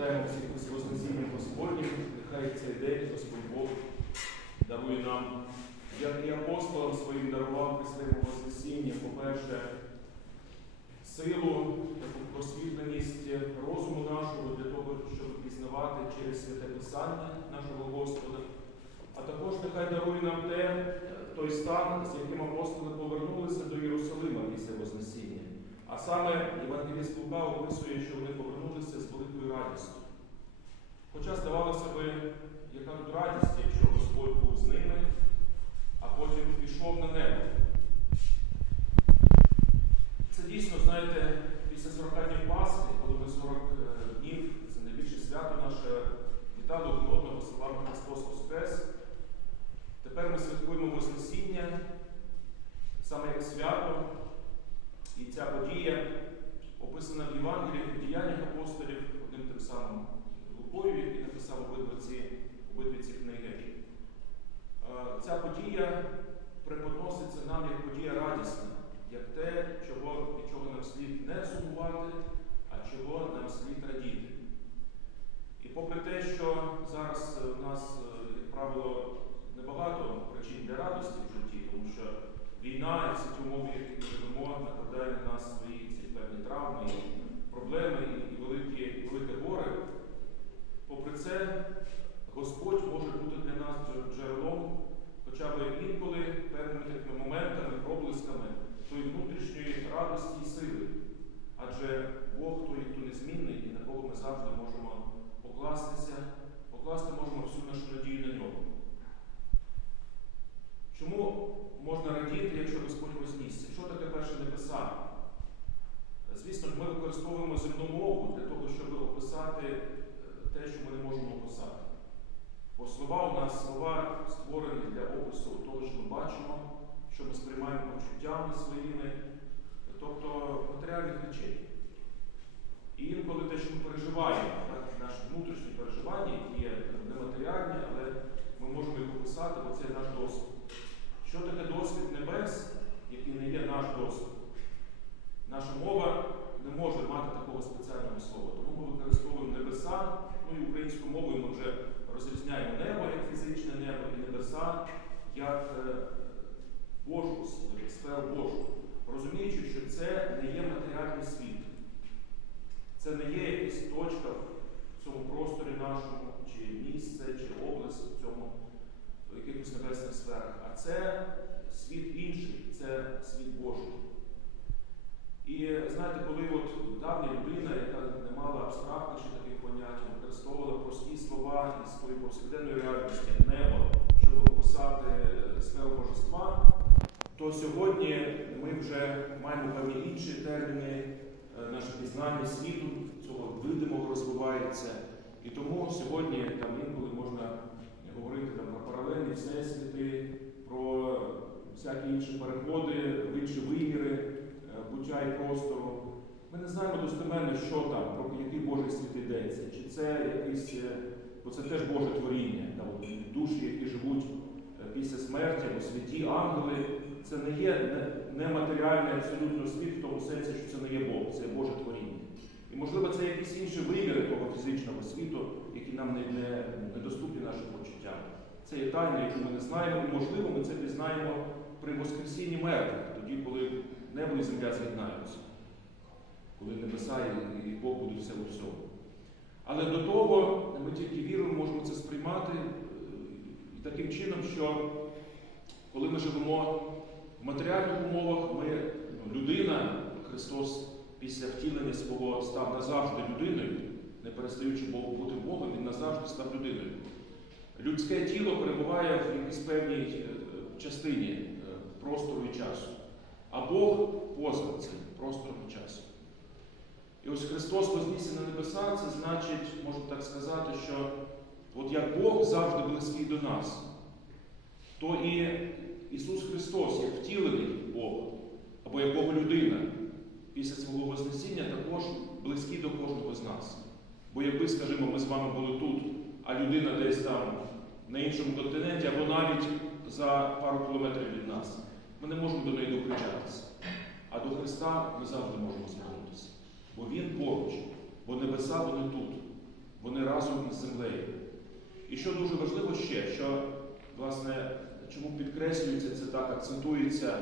Вітаємо всіх з Вознесінням Господнім, нехай цей день Господь Бог дарує нам, як і апостолам своїм дарував при своєму Вознесінні, по-перше, силу, таку просвітленість розуму нашого для того, щоб пізнавати через святе Писання нашого Господа. А також нехай дарує нам те, той стан, з яким апостоли повернулися до Єрусалима після Вознесіння. А саме Євангеліст Лука описує, що вони повернулися з великою радістю. Хоча здавалося би, яка тут радість, якщо Господь був з ними, а потім пішов на небо. Це дійсно, знаєте, після 40 днів Пасхи, коли ми 40 днів, це найбільше свято наше, вітали один одного славами Христос Воскрес. Тепер ми святкуємо Вознесіння, саме як свято. Ця подія описана в Євангелії в діяннях апостолів одним тим самим Лукою, який написав обидва ці, обидві ці книги. Е, Ця подія преподноситься нам як подія радісна, як те, чого, від чого нам слід не сумувати, а чого нам слід радіти. І попри те, що зараз у нас, е, як правило, небагато причин для радості в житті, тому що війна і ті умови, які ми живемо, накладає на нас свої ці певні травми, і проблеми і, і великі, і велике горе. Попри це, Господь може бути для нас дже- джерелом, хоча б інколи певними такими моментами, проблисками тої внутрішньої радості і сили. Адже Бог той, хто незмінний, і на кого ми завжди можемо покластися, покласти можемо всю нашу надію на нього. Чому можна радіти, якщо Господь вознісся? Що таке перше небеса? Звісно ж, ми використовуємо земну мову для того, щоб описати е, те, що ми не можемо описати. Бо слова у нас слова створені для опису того, що ми бачимо, що ми сприймаємо почуттями своїми, тобто матеріальних речей. І інколи те, що ми переживаємо, так, наші внутрішні переживання, які є нематеріальні, але ми можемо їх описати, бо це є наш досвід. Що таке досвід небес, який не є наш досвід? Наша мова не може мати такого спеціального слова. Тому ми використовуємо небеса, ну і українською мовою ми вже розрізняємо небо як фізичне небо і небеса як е, Божу сферу Божу, розуміючи, що це не є матеріальний світ. Це не є якась точка в цьому просторі нашому, чи місце, чи область в цьому в якихось небесних сферах, а це світ інший, це світ Божий. І знаєте, коли от давня людина, яка не мала абстрактних таких понять, використовувала прості слова із своєї повсякденної реальності, небо, щоб описати сферу божества, то сьогодні ми вже маємо певні інші терміни, е, наше пізнання світу, цього видимого розвивається. І тому сьогодні там інколи можна говорити там, про паралельні всесвіти, про всякі інші переходи, інші виміри е, буття і простору. Ми не знаємо достеменно, що там, про який Божий світ йдеться, чи це якийсь, е, бо це теж Боже творіння, там, душі, які живуть е, після смерті, або святі ангели, це не є нематеріальний абсолютно світ в тому сенсі, що це не є Бог, це є Боже творіння. І можливо це якісь інші виміри того фізичного світу, які нам не, не, нашим почуттям. Це є тайна, яку ми не знаємо, можливо ми це пізнаємо при Воскресінні мертвих, тоді, коли небо і земля з'єднаються, коли небеса і, Бог будуть все у всьому. Але до того ми тільки вірою можемо це сприймати е, таким чином, що коли ми живемо в матеріальних умовах, ми, ну, людина, Христос після втілення свого став назавжди людиною, не перестаючи Богу бути Богом, він назавжди став людиною. Людське тіло перебуває в якійсь певній е, частині е, простору і часу, а Бог поза цим простором і часом. І ось Христос вознісся на небеса, це значить, можна так сказати, що от як Бог завжди близький до нас, то і Ісус Христос, як втілений Бог, або як Бога-людина, після свого Вознесіння також близький до кожного з нас. Бо якби, скажімо, ми з вами були тут, людина десь там на іншому континенті, або навіть за пару кілометрів від нас, ми не можемо до неї докричатися. А до Христа ми завжди можемо звернутися. Бо Він поруч, бо небеса вони тут. Вони разом із землею. І що дуже важливо ще, що, власне, чому підкреслюється це так, акцентується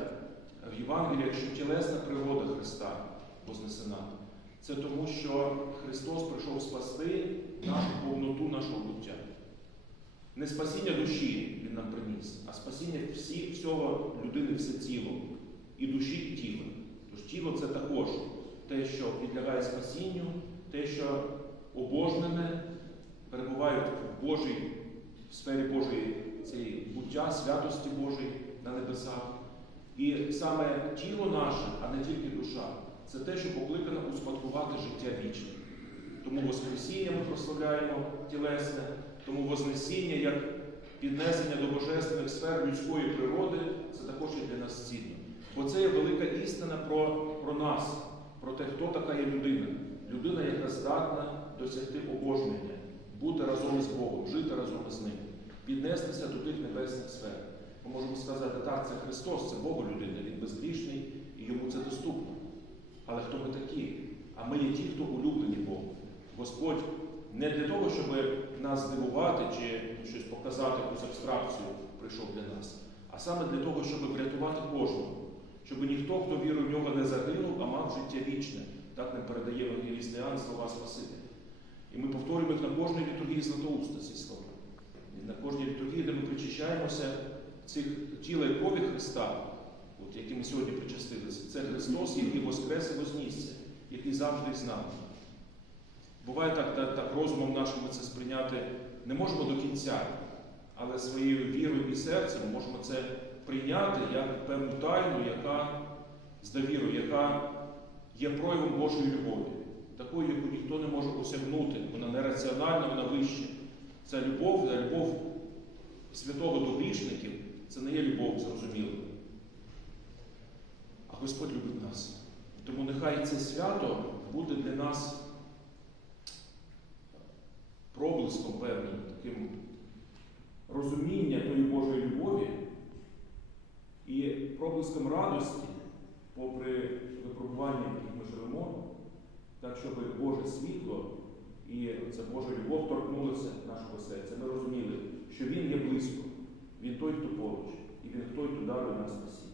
в Євангеліях, що тілесна природа Христа вознесена. Це тому, що Христос прийшов спасти буття. Не спасіння душі Він нам приніс, а спасіння всі, всього людини все тіло. І душі, і тіла. Тож тіло це також те, що підлягає спасінню, те, що обожнене, перебувають в Божій, в сфері Божої цієї буття, святості Божої на небесах. І саме тіло наше, а не тільки душа, це те, що покликано успадкувати життя вічне. Тому Воскресіння ми прославляємо тілесне, тому Вознесіння як піднесення до божественних сфер людської природи це також є для нас цінно. Бо це є велика істина про, про нас, про те, хто така є людина. Людина, яка здатна досягти обожнення, бути разом з Богом, жити разом з ним, піднестися до тих небесних сфер. Ми можемо сказати, так, це Христос, це Бог людина, Він безгрішний і йому це доступно. Але хто ми такі? А ми є ті, хто улюблені Богом. Господь не для того, щоб нас здивувати чи щось показати, якусь абстракцію прийшов для нас, а саме для того, щоб врятувати кожного, щоб ніхто, хто вірує в нього, не загинув, а мав життя вічне. Так нам передає Евангеліст слова Спасителя. І ми повторюємо їх на кожній літургії Златоуста ці слова. І на кожній літургії, де ми причащаємося цих тіла і крові Христа, от, які ми сьогодні причастилися, це Христос, який воскрес і вознісся, який завжди з нами. Буває так, так, так розумом нашим ми це сприйняти не можемо до кінця, але своєю вірою і серцем можемо це прийняти як певну тайну, яка з довірою, яка є проявом Божої любові, такою, яку ніхто не може осягнути. Вона не раціональна, вона вища. Це любов, це любов святого до грішників, це не є любов зрозуміло. А Господь любить нас. Тому нехай це свято буде для нас проблиском певним, таким розуміння тої Божої любові і проблиском радості, попри випробування, в яких ми живемо, так, щоб Боже світло і ця Божа любов торкнулася нашого серця. Ми розуміли, що Він є близько, Він той, хто поруч, і Він той, хто дарує нас спасіння.